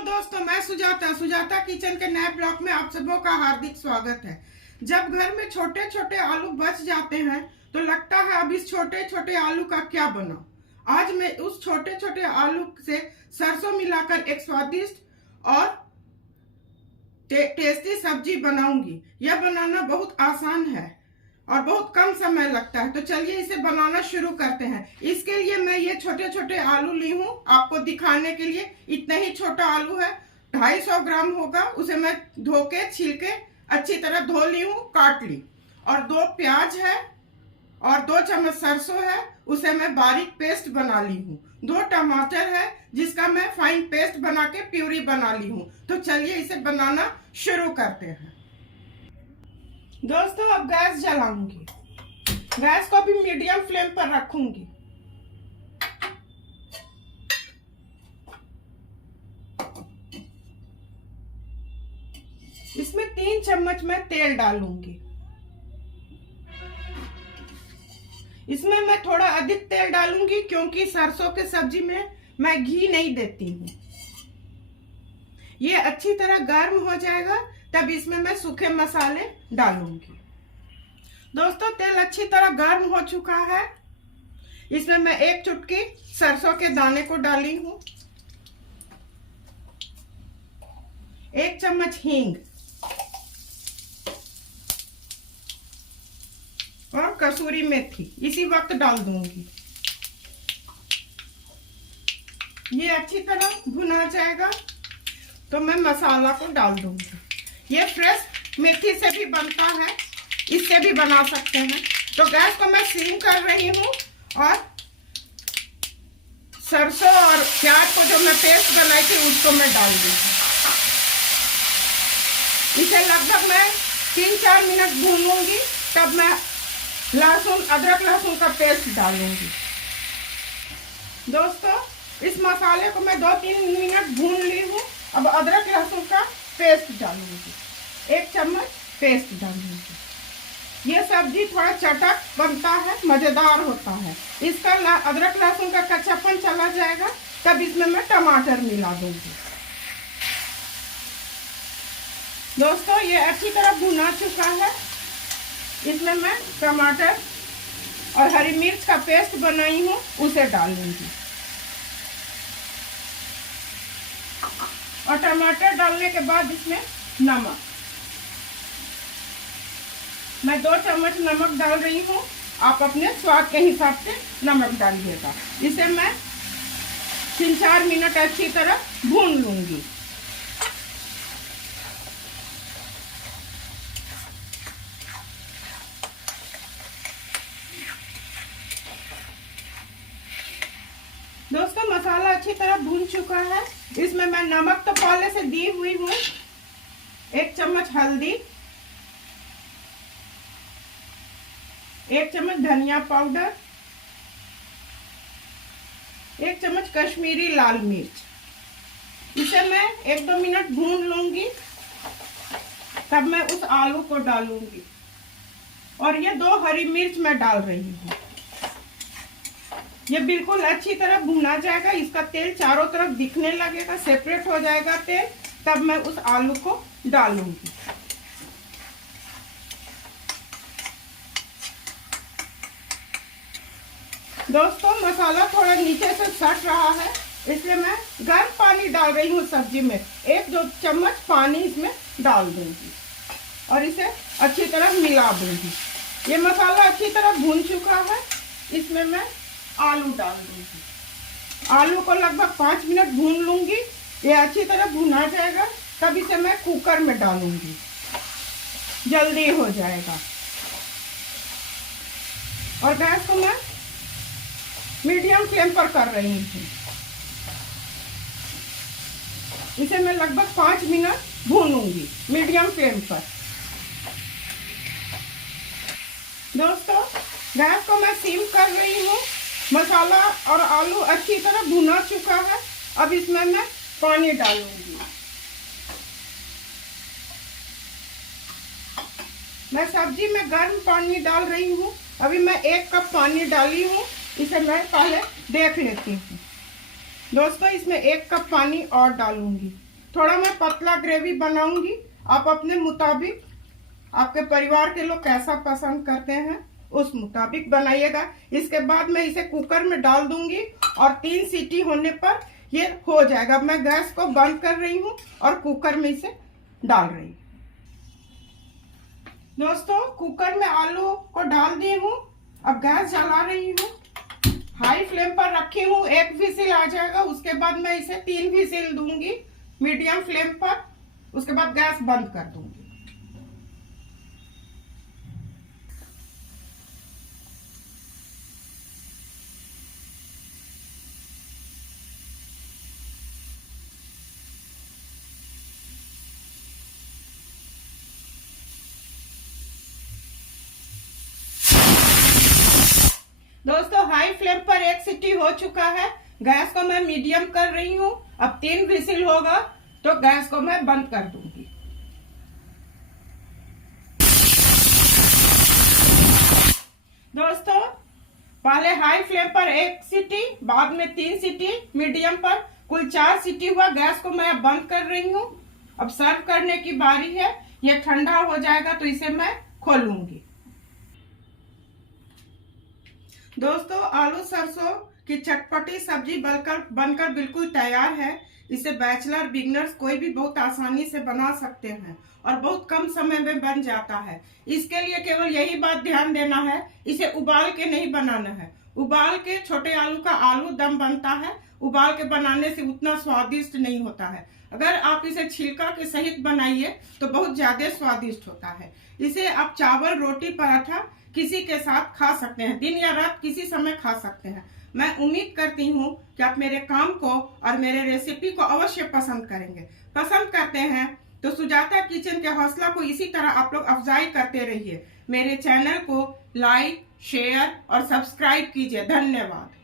दोस्तों, मैं सुजाता किचन के नए ब्लॉग में आप सबों का हार्दिक स्वागत है। जब घर में छोटे छोटे आलू बच जाते हैं तो लगता है अब इस छोटे छोटे आलू का क्या बनाऊं। आज मैं उस छोटे छोटे आलू से सरसों मिलाकर एक स्वादिष्ट और टेस्टी सब्जी बनाऊंगी। यह बनाना बहुत आसान है और बहुत कम समय लगता है। तो चलिए इसे बनाना शुरू करते हैं। इसके लिए मैं ये छोटे छोटे आलू ली हूँ आपको दिखाने के लिए। इतना ही छोटा आलू है, 250 ग्राम होगा। उसे मैं धो के छील के अच्छी तरह धो ली हूँ, काट ली। और 2 प्याज है और 2 चम्मच सरसों है, उसे मैं बारीक पेस्ट बना ली हूँ। 2 टमाटर है जिसका मैं फाइन पेस्ट बना के प्यूरी बना ली हूँ। तो चलिए इसे बनाना शुरू करते हैं। दोस्तों, अब गैस जलाऊंगी। गैस को भी मीडियम फ्लेम पर रखूंगी। इसमें 3 चम्मच मैं तेल डालूंगी। इसमें मैं थोड़ा अधिक तेल डालूंगी क्योंकि सरसों के सब्जी में मैं घी नहीं देती हूँ। ये अच्छी तरह गर्म हो जाएगा तब इसमें मैं सूखे मसाले डालूंगी। दोस्तों, तेल अच्छी तरह गर्म हो चुका है। इसमें मैं 1 चुटकी सरसों के दाने को डाली हूँ, 1 चम्मच हींग और कसूरी मेथी इसी वक्त डाल दूंगी। ये अच्छी तरह भुना जाएगा तो मैं मसाला को डाल दूंगी। ये फ्रेश मेथी से भी बनता है, इससे भी बना सकते हैं। तो गैस को मैं सीम कर रही हूँ और सरसों और प्याज को जो मैं पेस्ट बनाई थी उसको मैं डाल दी। इसे लगभग मैं 3-4 मिनट भूनूंगी, तब मैं अदरक लहसुन का पेस्ट डालूंगी। दोस्तों, इस मसाले को मैं 2-3 मिनट भून ली हूँ। अब अदरक लहसुन का पेस्ट डालूंगी, 1 चम्मच पेस्ट डालूंगी। ये सब्जी थोड़ा चटक बनता है, मजेदार होता है। इसका अदरक लहसुन का कच्चापन चला जाएगा तब इसमें मैं टमाटर मिला दूंगी। दोस्तों, ये अच्छी तरह भुना चुका है। इसमें मैं टमाटर और हरी मिर्च का पेस्ट बनाई हूँ उसे डालूंगी। और टमाटर डालने के बाद इसमें नमक, मैं 2 चम्मच नमक डाल रही हूँ। आप अपने स्वाद के हिसाब से नमक डालिएगा। इसे मैं 3-4 मिनट अच्छी तरह भून लूंगी। दोस्तों, मसाला अच्छी तरह भून चुका है। इसमें मैं नमक तो पहले से दी हुई हूँ, 1 चम्मच हल्दी, 1 चम्मच धनिया पाउडर, 1 चम्मच कश्मीरी लाल मिर्च। इसे मैं 1-2 मिनट भून लूंगी, तब मैं उस आलू को डालूंगी। और ये 2 हरी मिर्च मैं डाल रही हूँ। ये बिल्कुल अच्छी तरह भुना जाएगा। इसका तेल चारों तरफ दिखने लगेगा, सेपरेट हो जाएगा तेल, तब मैं उस आलू को डालूंगी। दोस्तों, मसाला थोड़ा नीचे से सट रहा है, इसलिए मैं गर्म पानी डाल रही हूँ सब्जी में। 1-2 चम्मच पानी इसमें डाल दूंगी और इसे अच्छी तरह मिला दूंगी। ये मसाला अच्छी तरह भून चुका है। इसमें मैं आलू डाल दूंगी। आलू को लगभग 5 मिनट भून लूंगी। ये अच्छी तरह भुना जाएगा तब इसे मैं कुकर में डालूंगी, जल्दी हो जाएगा। और गैस को मैं मीडियम फ्लेम पर कर रही हूँ। इसे मैं लगभग 5 मिनट भूनूंगी मीडियम फ्लेम पर। दोस्तों, गैस को मैं सीम कर रही हूँ। मसाला और आलू अच्छी तरह भुना चुका है। अब इसमें मैं पानी डालूंगी। मैं सब्जी में गर्म पानी डाल रही हूँ। अभी मैं 1 कप पानी डाली हूँ। इसे मैं पहले देख लेती हूँ। दोस्तों, इसमें 1 कप पानी और डालूंगी। थोड़ा मैं पतला ग्रेवी बनाऊंगी। आप अपने मुताबिक, आपके परिवार के लोग कैसा पसंद करते हैं उस मुताबिक बनाइएगा। इसके बाद मैं इसे कुकर में डाल दूंगी और 3 सीटी होने पर ये हो जाएगा। मैं गैस को बंद कर रही हूँ और कुकर में इसे डाल रही हूँ। दोस्तों, कुकर में आलू को डाल दी हूँ। अब गैस जला रही हूँ, हाई फ्लेम पर रखी हूँ। 1 विसिल आ जाएगा, उसके बाद मैं इसे 3 विसिल दूंगी मीडियम फ्लेम पर। उसके बाद गैस बंद कर दूंगी। दोस्तों, हाई फ्लेम पर 1 सीटी हो चुका है। गैस को मैं मीडियम कर रही हूँ। अब 3 विसिल होगा तो गैस को मैं बंद कर दूंगी। दोस्तों, पहले हाई फ्लेम पर 1 सीटी, बाद में 3 सीटी मीडियम पर, कुल 4 सीटी हुआ। गैस को मैं बंद कर रही हूँ। अब सर्व करने की बारी है। ये ठंडा हो जाएगा तो इसे मैं खोलूंगी। दोस्तों, आलू सरसों की चटपटी सब्जी बनकर बिल्कुल तैयार है। इसे बैचलर बिगनर्स कोई भी बहुत आसानी से बना सकते हैं और बहुत कम समय में बन जाता है। इसके लिए केवल यही बात ध्यान देना है, इसे उबाल के नहीं बनाना है। उबाल के छोटे आलू का आलू दम बनता है, उबाल के बनाने से उतना स्वादिष्ट नहीं होता है। अगर आप इसे छिलका के सहित बनाइए तो बहुत ज्यादा स्वादिष्ट होता है। इसे आप चावल, रोटी, पराठा किसी के साथ खा सकते हैं। दिन या रात किसी समय खा सकते हैं। मैं उम्मीद करती हूँ कि आप मेरे काम को और मेरे रेसिपी को अवश्य पसंद करेंगे। पसंद करते हैं तो सुजाता किचन के हौसला को इसी तरह आप लोग अफजाई करते रहिए। मेरे चैनल को लाइक, शेयर और सब्सक्राइब कीजिए। धन्यवाद।